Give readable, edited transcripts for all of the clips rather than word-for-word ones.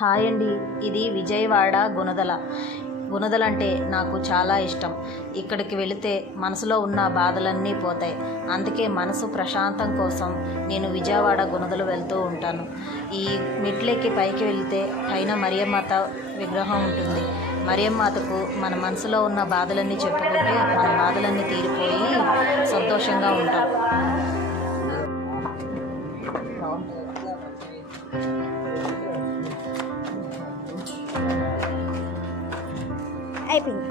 Hi అండి. ఇది విజయవాడ గుణదల. గుణదల అంటే నాకు చాలా ఇష్టం. ఇక్కడికి వెళితే మనసులో ఉన్న బాధలన్నీ పోతాయి. అందుకే మనసు ప్రశాంతం కోసం నేను విజయవాడ గుణదలు వెళ్తూ ఉంటాను. ఈ మెట్లెక్కి పైకి వెళితే పైన మరియమ్మాత విగ్రహం ఉంటుంది. మరియమ్మాతకు మన మనసులో ఉన్న బాధలన్నీ చెప్పుకుంటే మన బాధలన్నీ తీరిపోయి సంతోషంగా ఉంటాం. అయిపోయింది.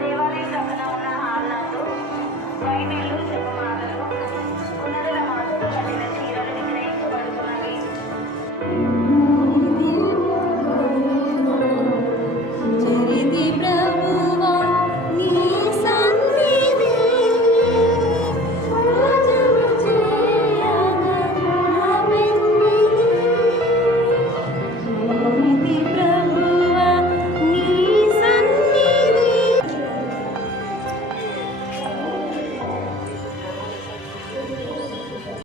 దేవాలయం పక్కన ఉన్న హాల్ నందు వైట్